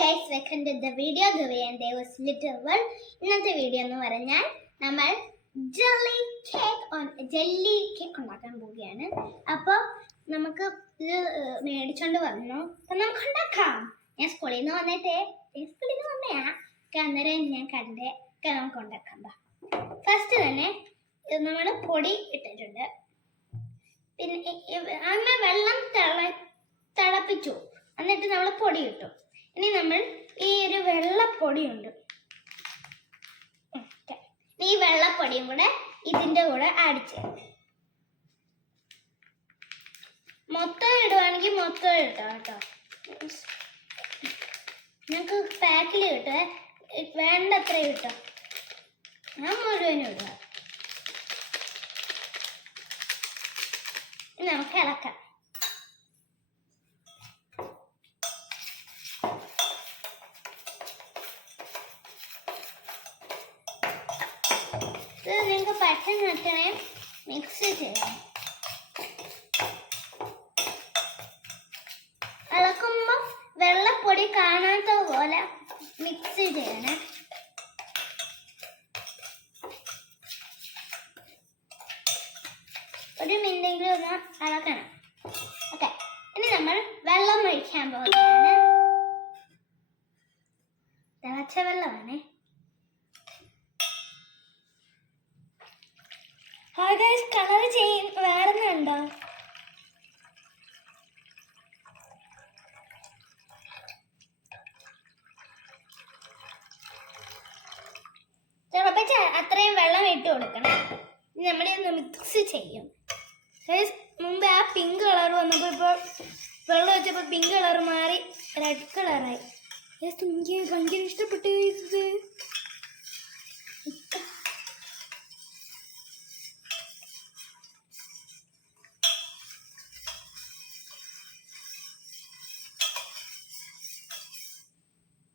guys, welcome to the video. Gavi and Dev's little world. ഇന്നത്തെ video എന്ന് പറഞ്ഞാൽ നമ്മൾ ജെല്ലി കേക്ക് ഉണ്ടാക്കാൻ പോവുകയാണ്. അപ്പോൾ നമുക്ക് ഇത് മേടിച്ചോണ്ട് വന്നു. അപ്പോൾ നമുക്ക് ഉണ്ടാക്കാം. ഞാൻ സ്കൂളിൽ നിന്ന് വന്നേയാ അന്നേരം ഞാൻ കണ്ടേ നമുക്ക് ഉണ്ടാക്കാം. ഫസ്റ്റ് തന്നെ നമ്മൾ പൊടി ഇട്ടിട്ടുണ്ട്. പിന്നെ അമ്മ വെള്ളം തിളപ്പിച്ചു, എന്നിട്ട് നമ്മൾ പൊടി ഇട്ടു. ഇനി നമ്മൾ ഈ ഒരു വെള്ളപ്പൊടിയുണ്ട്, ഈ വെള്ളപ്പൊടിയും കൂടെ ഇതിൻ്റെ കൂടെ ആഡ് ചെയ്യും. മൊത്തം ഇടുവാണെങ്കിൽ മൊത്തം ഇട്ടാം കേട്ടോ. ഞങ്ങൾക്ക് പാക്കിൽ കിട്ടുക, വേണ്ടത്ര കിട്ടും. ഞാൻ മുഴുവനും ഇടുക. നമുക്ക് ഇളക്കാം. ഇത് നിങ്ങൾക്ക് പെട്ടെന്ന് വെക്കണേ, മിക്സ് ചെയ്യണം. ഇളക്കുമ്പോൾ വെള്ളപ്പൊടി കാണാത്ത പോലെ മിക്സ് ചെയ്യണേ. ഒരു മിനിറ്റെങ്കിലും ഒന്ന് ഇളക്കണം. ഓക്കെ, ഇനി നമ്മൾ വെള്ളം ഒഴിക്കാൻ പോകുകയാണ്. തിളച്ച വെള്ളമാണേ. കളർ വേറൊന്നുണ്ടോ? തിളപ്പിച്ച് അത്രയും വെള്ളം ഇട്ട് കൊടുക്കണം. നമ്മളിന്ന് മിക്സ് ചെയ്യും. മുമ്പ് ആ പിങ്ക് കളർ വന്നപ്പോൾ ഇപ്പോൾ വെള്ളം വെച്ചപ്പോൾ പിങ്ക് കളർ മാറി റെഡ് കളറായി. എനിക്ക് ഭയങ്കര ഇഷ്ടപ്പെട്ടു. ഇത്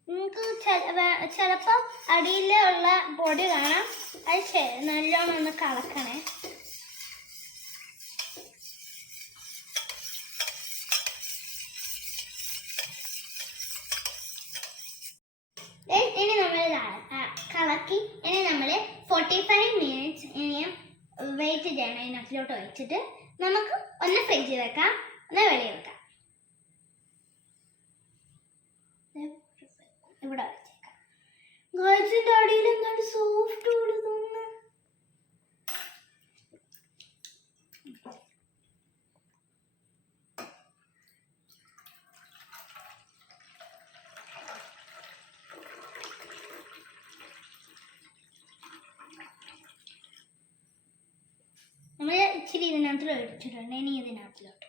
നിങ്ങൾക്ക് ചിലപ്പോൾ അടിയിലുള്ള പൊടി കാണാം. അത് നല്ലോണം ഒന്ന് കളക്കണേ. ഇനി നമ്മൾ കളക്കി. ഇനി നമ്മൾ 45 മിനിറ്റ്സ് ഇനിയും വെയിറ്റ് ചെയ്യണം. ഇതിനകത്തിലോട്ട് വെച്ചിട്ട് നമുക്ക് ഒന്ന് ഫ്രിഡ്ജിൽ വെക്കാം, ഒന്ന് വെളിയിൽ വെക്കാം. ഇവിടെ വെച്ചേക്കാം. ഗായ്സിന്റെ അടിയിൽ എന്താണ് സോഫ്റ്റ് പോലെ തോന്നുന്നു. നമ്മൾ ഇച്ചിരി ഇതിനകത്ത് ഒഴിച്ചിട്ടുണ്ട്. ഇനി ഇതിനകത്തിലോട്ട്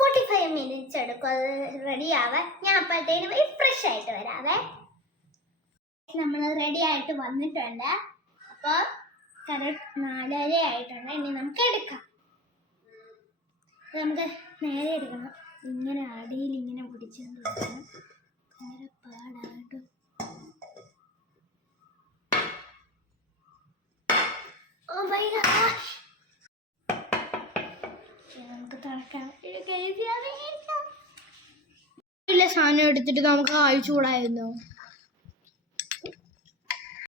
45 മിനിറ്റ്സ് എടുക്കും അത് റെഡി ആവാൻ. ഞാൻ അപ്പോഴത്തേനും ഫ്രഷ് ആയിട്ട് വരാവേ. നമ്മൾ റെഡി ആയിട്ട് വന്നിട്ടുണ്ട്. അപ്പോൾ കറക്റ്റ് 4:30 ആയിട്ടുണ്ട്. ഇനി നമുക്ക് എടുക്കാം. നമുക്ക് നേരെ എടുക്കണം. ഇങ്ങനെ അടിയിൽ ഇങ്ങനെ പിടിച്ചുകൊണ്ട് എടുക്കണം. ഭയങ്കര പാടായിട്ട്. ഓ മൈ ഗോഡ്, നമുക്ക് തുറക്കാം. സാധനം എടുത്തിട്ട് നമുക്ക് അഴിച്ചുകൂടായിരുന്നു.